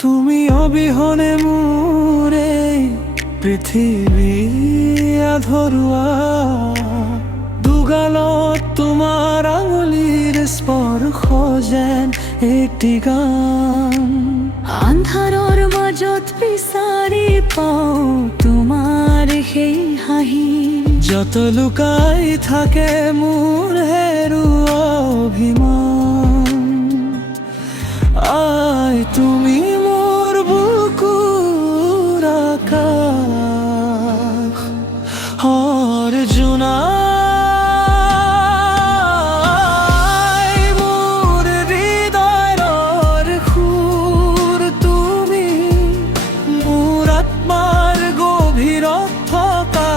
তুমি অবিহনে মোরে পৃথিৱী আধৰুৱা দুগালত তোমাৰ আঙুলিৰ স্পৰ্শ যেন এটি গান আন্ধাৰৰ মাজত বিচাৰি পাওঁ তোমাৰ সেই হাঁহি যত লুকাই থাকে মোৰ হেৰুৱা অভিমান আই তুমি মোৰ বুকুৰ আকাশ অৰ্জুনা মোৰ হৃদয়ৰ সুৰ তুমি মোৰ আত্মাৰ গভীৰত থকা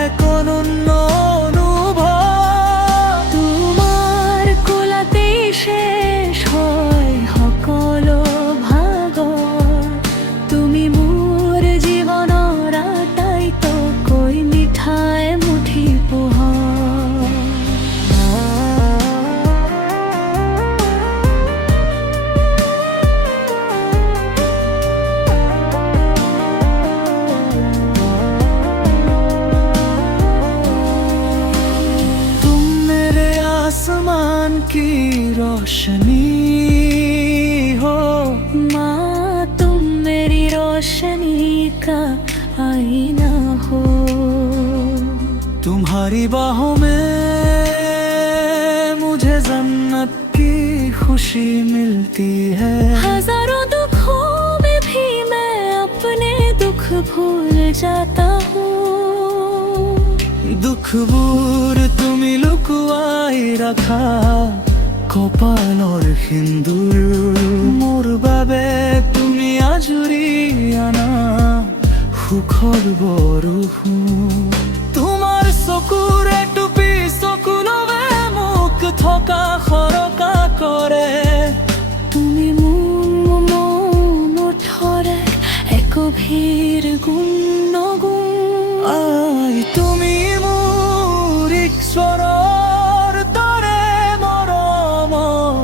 এক অনন্য অনুভৱ তোমাৰ কোলাতেই শেষ হয় সকলো ভাগৰ তুমি মোৰ জীৱনৰ আটাইতকৈ মিঠা এমুঠি পোহৰ तुम मेरे आसमान की रोशनी हो माँ तुम मेरी रोशनी का आईना हो तुम्हारी बाहों में मुझे जन्नत की खुशी मिलती है हजारों दुखों में भी मैं अपने दुख भूल जाता हूँ দুখবোৰ তুমি লুকুৱাই ৰাখা কপালৰ সিন্দুৰ মোৰ বাবে তুমি আজৰি আনা সুখৰ বৰষুণ তোমাৰ চকুৰ এটুপি চকুলৱে মোক থকা সৰকা কৰে তুমি মোৰ ওঠৰে এক গভীৰ গুণগুণ আই তুমি মোৰ ঈশ্বৰৰ দৰে মৰমৰ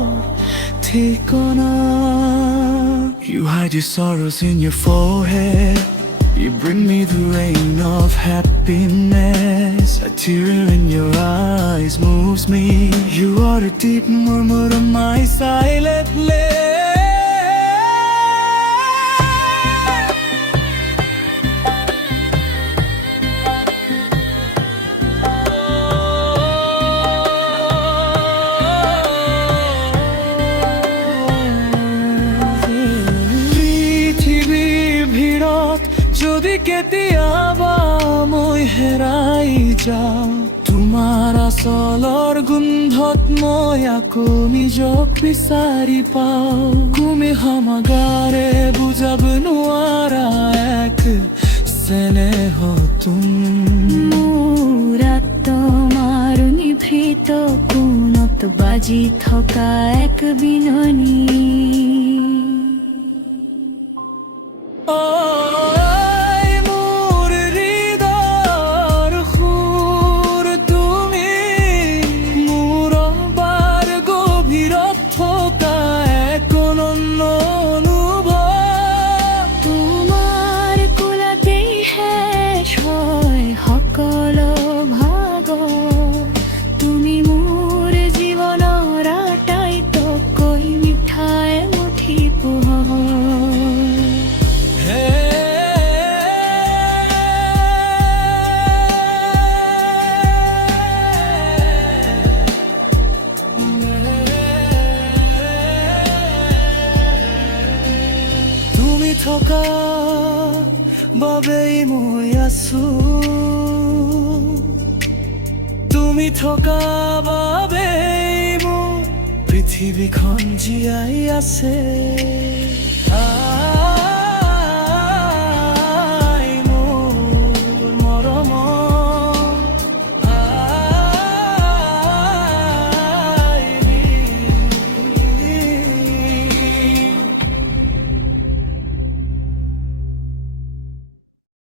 ঠিকনা You hide your sorrows in your forehead You bring me the rain of happiness A tear in your eyes moves me You are the deep murmur of my silent lips যদি কেতিয়াবা মই হেৰাই যাওঁ তোমাৰ আচলৰ গোন্ধত মই আকৌ নিজক বিচাৰি পাওঁ তুমি সমাগাৰে বুজাব নোৱাৰা এক স্নেহ মোৰ আত্মাৰ নিভৃত কোণত বাজি থকা এক বিননি মোৰ হৃদয়ৰ সুৰ তুমি মোৰ অবাৰ গভীৰত থকা এক অনন্য অনুভৱ তোমাৰ কোলাতেই শেষ হয় সকলো ভাগৰ তুমি মোৰ জীৱনৰ আটাইতকৈ মিঠা এমুঠি পোহৰ তুমি থকা বাবেই মই আছো তুমি থকা বাবেই মোৰ পৃথিৱীখন জীয়াই আছে